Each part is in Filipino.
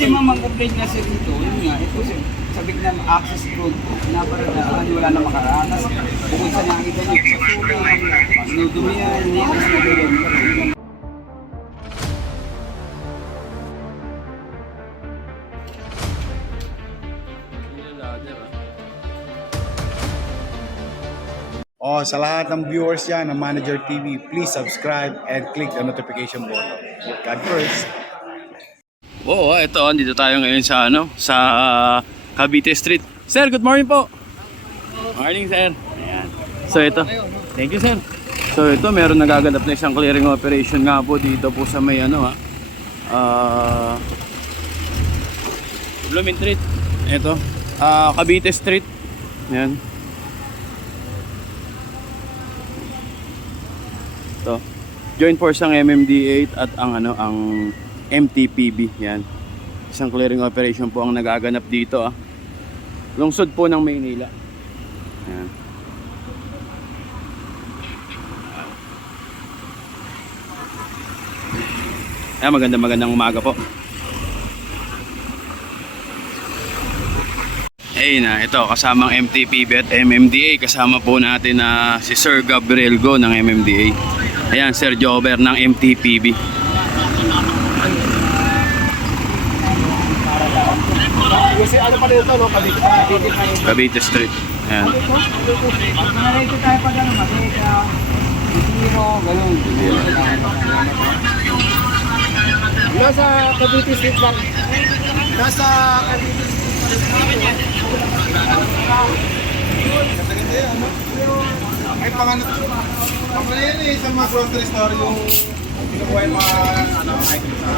Kasi ma'am, ang complaint nga sir dito, yun nga, ito sir, sabi na access road po, naparadaan, wala na makaraan. Bukod sa nakikita niyo, basura, sinudumihan, nilas na gano'n. Oh, sa lahat ng viewers yan ng Manager TV, please subscribe and click the notification button. God first. Oo, ito, dito tayo ngayon sa sa Cavite Street. Sir, good morning po. Morning, sir. Ayan. So ito. Thank you, sir. So ito, meron nagaganap na isang clearing operation nga po dito po sa may Blooming Street. Ito, Cavite Street. Ayan. Ito. Joint force ang MMDA at ang ang MTPB. Yan. Isang clearing operation po ang nagaganap dito lungsod po ng Maynila. Yan. Magandang umaga po. Ayun na, ito kasamang MTPB at MMDA, kasama po natin na si Sir Gabriel Go ng MMDA. Ayan, Sir Jover ng MTPB. Kasi ano pa dito, no? Cavite Street. Ayan. Pag narito tayo pag ano, masaya, zero, gano'n. Nasa Cavite Street lang. Nasa Cavite Street. Ay, pangalan yan sa mga grocery store yung pinukuha yung mga item sa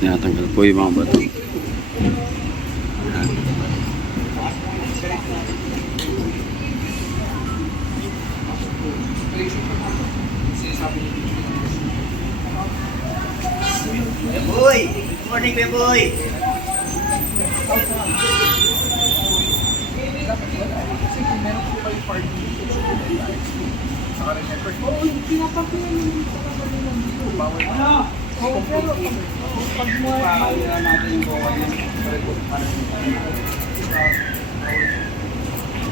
Tinatanggal po yung mga bato. Beboy! Good morning, Beboy!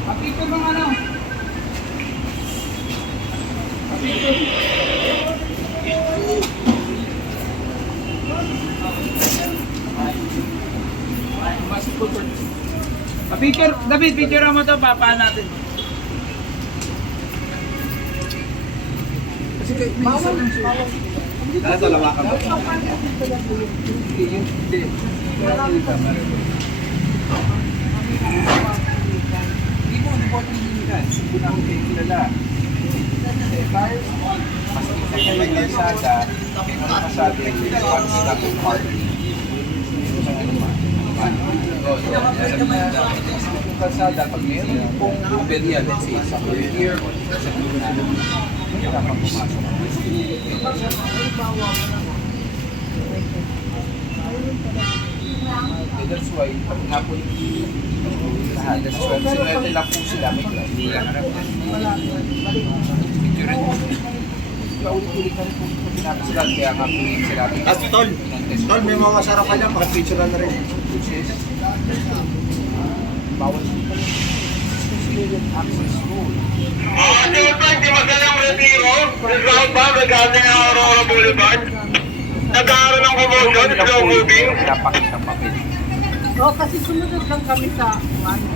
Kapito bang ano? Kapito. Picture, David, picture mo to, papaan natin. Kasi bawal. Nasa lawakan mo. Hindi. Hindi mo po tininigan. Hindi na ako kayo kilala. Mas kita kayo ng kalsada, ang masabi ay one-stop party. Yung kalsada, pag meron pong aberya, let's say, sa year or sa guna, hindi dapat pumasok. That's why, pag nga po lahat, that's why, sinuwerte lang po sila, may class. Hindi lang harap na. Picture rin po. Paulit-ulit na rin po sinabi sila, kaya nga po yung sinabi. Tol, may mga sarap ka dyan, pag-picture na rin. Bawal access road. Hindi ba hindi magalang retiro? South ba? Regarding ang Aurora Boulevard? Nag-aaroon ng commotion, slow moving. Napakita papel. Oo, kasi sumunod lang kami sa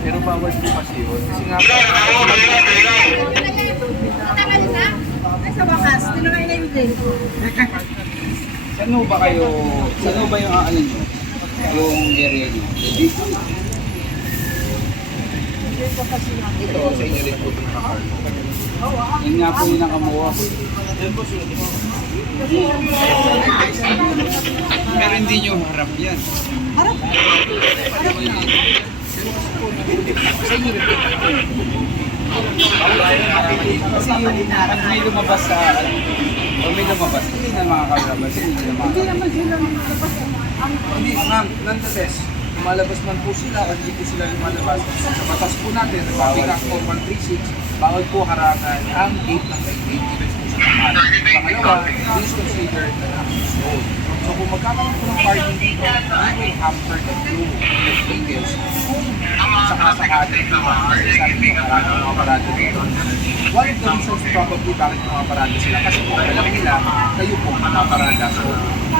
Pero bawal po kasi yun. Kasi nga Ay, sa wakas, tinangay na yung din. saan ho ba kayo, saan ho ba yung ano nyo? Yung area nyo? Dito kasi lang. Ito, sa inyo rin po ito nakakarlo. Yun nga po yung nakamuha ko. Pero hindi nyo harap yan. Harap. Sa inyo rin po. Kasi yung pag may lumabas sa, o may lumabas, hindi na makakalabas. Hindi na Hindi makakalabas. naman sila lumabas. Hindi, ma'am, nonetheless, lumalabas man po sila at hindi po sila lumalabas. Sa batas po natin, Republic Act 4136, bawal po harangan ang gate ng may gate events po sa kamar. Baka this is considered an access road. So kung magkakaroon po ng parking dito, it will hamper the flow of vehicles kung sakasakali yung mga sabi nyo, maraming mga parado dito. One of the reasons probably bakit mga parado sila kasi kung alam nila, kayo po mga parada. So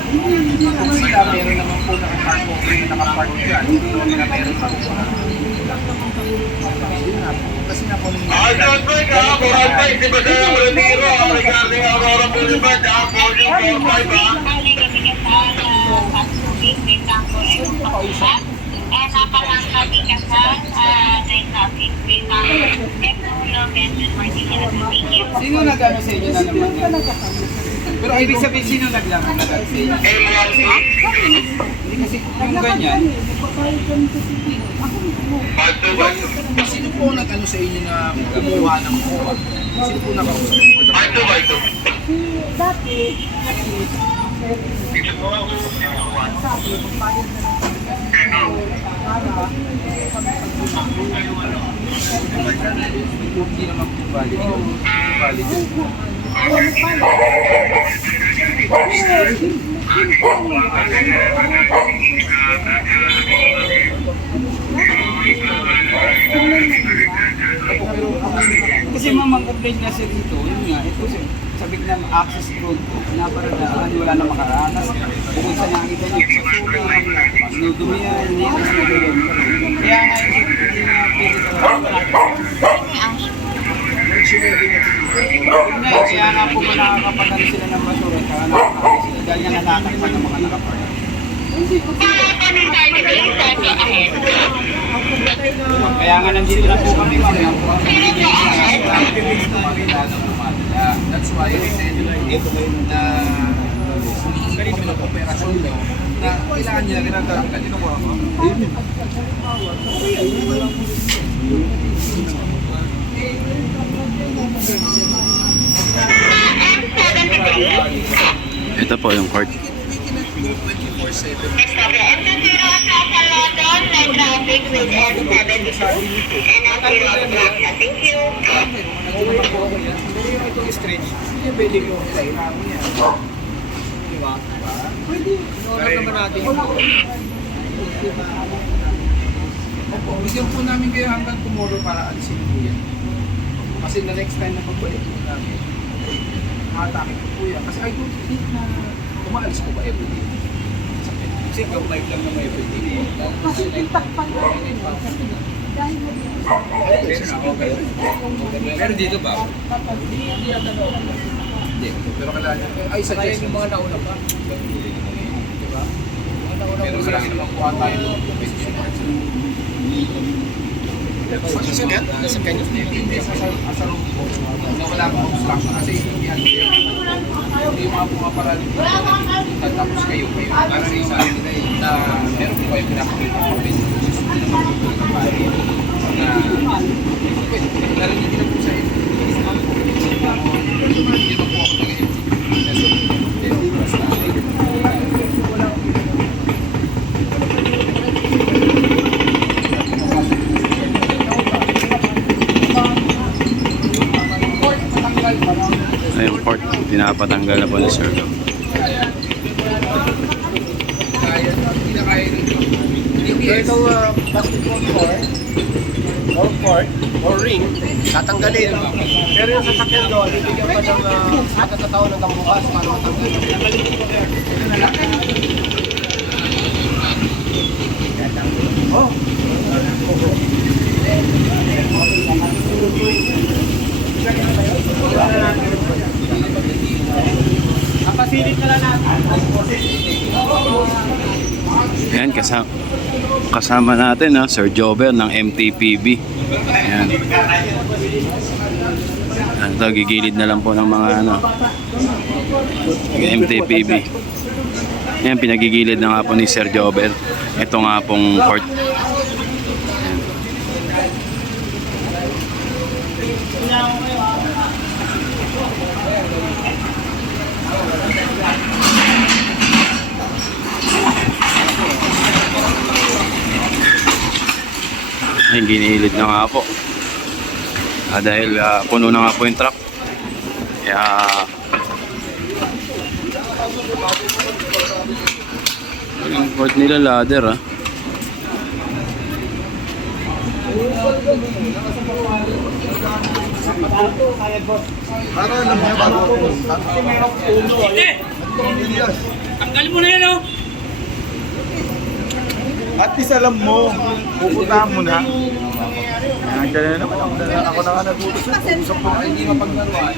kung sila meron naman po nakapark po, nakapark dyan, na meron pa po na kasi nga po Ay, John-Frank, Boracay, di ba sa Retiro, regarding Aurora Boulevard, Boarding 45, sino nag-ano sa inyo na naman? Pero ibig sabihin, sino naglangan na sa inyo? Hindi kasi yung ganyan. Sino po nag-ano sa inyo na kumuha ng kuha? Sino po nakausap po? Hindi naman po valid yun. Valid yun. Kasi mamang complaint na siya dito, yun nga, ito sabi na access road po, naparadaan, wala na makaranas. Bukod sa nakita niyo, sinudumihan, kaya nga hindi na pwede talaga. Kaya nga po nakakapagano sila ng basura, kaya nakakapagano sila, dahil nga natatakpan ng mga nakapark. Kaya nga nandito na po kami mamaya po ang that's why I said na humihingi kami ng operasyon na kailangan niya ginagawin. Dito po ako. Ito po yung court. Itong stretch, hindi pwede mo kailangan mo yan. Diba? Pwede. Oras naman natin. Opo, bigyan po namin kayo hanggang tomorrow para alisin po yan. Kasi the next time na pagbalik po namin, makatake po yan. Kasi I don't think na umaalis po ba everyday? Kasi gamay lang naman everyday po. Kasi itakpan na rin. Pero dito ba? Hindi. Pero kailangan nyo. Ay, suggest yung mga nauna pa. Diba? Pero marami naman po tayo doon. Saan yan? Saan kanyo? Hindi sa room po. Na wala pong obstruction. Kasi hindi yung mga pumaparali. Tapos kayo. Para sa isa na meron po kayo pinapakita po. Hindi naman po pinapakita. Narinig na po sa inyo. Hindi naman po ako Ayun, court. Pinapatanggal na po ni Sir. kaya, hindi na kaya nito. Itong basketball court or ring, tatanggalin. Pero yung sasakyan doon, bibigyan pa ng pagkakataon hanggang bukas para matanggal. Oh. Napasilit na lang natin. Ayan, kasama natin Sir Jover ng MTPB. Ayan. Ito, gigilid na lang po ng mga MTPB. Ayan, pinagigilid na nga po ni Sir Jover. Ito nga pong court. Ayan, ginilid na nga po. Dahil puno na nga po yung truck. Kaya Yung court nila ladder ah. Tanggalin mo na yan, oh! At least alam mo, pupuntahan mo na. Nandiyan na naman ako na nag-utos. Hindi mapaglaruan.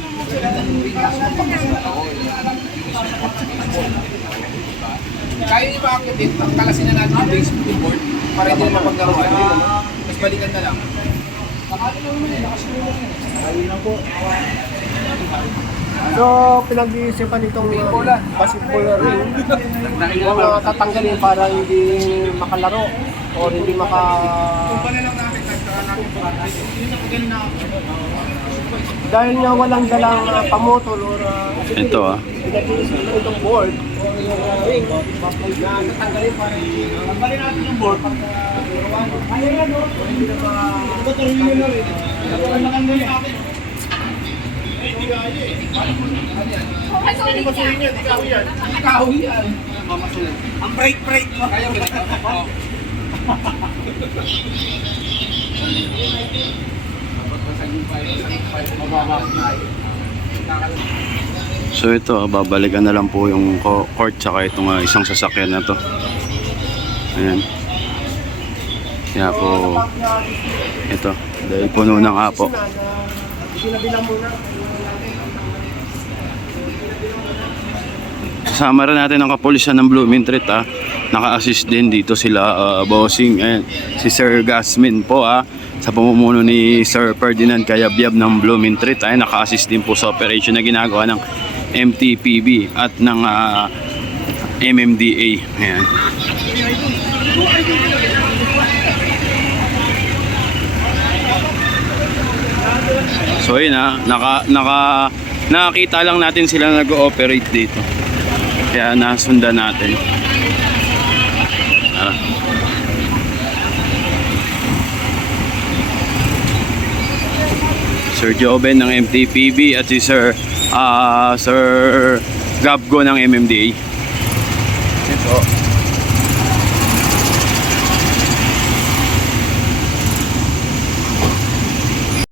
Kaya niyo ba akitin, kalasin na natin yung baseball board para hindi na mapaglaruan. Mas balikan na lang. So, pinag-iisipan itong basketball ring kung tatanggalin para hindi makalaro o hindi maka... Dahil nga walang dalang pamotol or Ito ah. pinag-iisipan itong board o yung ring na tatanggalin para hindi... Tanggalin natin yung board para kaya yan o. Hindi na ba... Ikaw yan. Ang break mo. Kaya mo. So ito, babalikan na lang po yung court tsaka itong isang sasakyan na to. Ayan. Kaya po, ito, dahil puno ng apo. Kasama rin natin ang kapulisan ng Blooming Treat ah. Naka-assist din dito sila bossing. Ayan, si Sir Gasmin po ah. Sa pamumuno ni Sir Ferdinand Kayabyab ng Blooming Treat ay naka-assist din po sa operation na ginagawa ng MTPB at ng MMDA. Ayan. So yun nakakita lang natin sila nag-ooperate dito. Kaya nasundan natin. Sir Joven ng MTPB at si Sir Gabgo ng MMDA. Ito.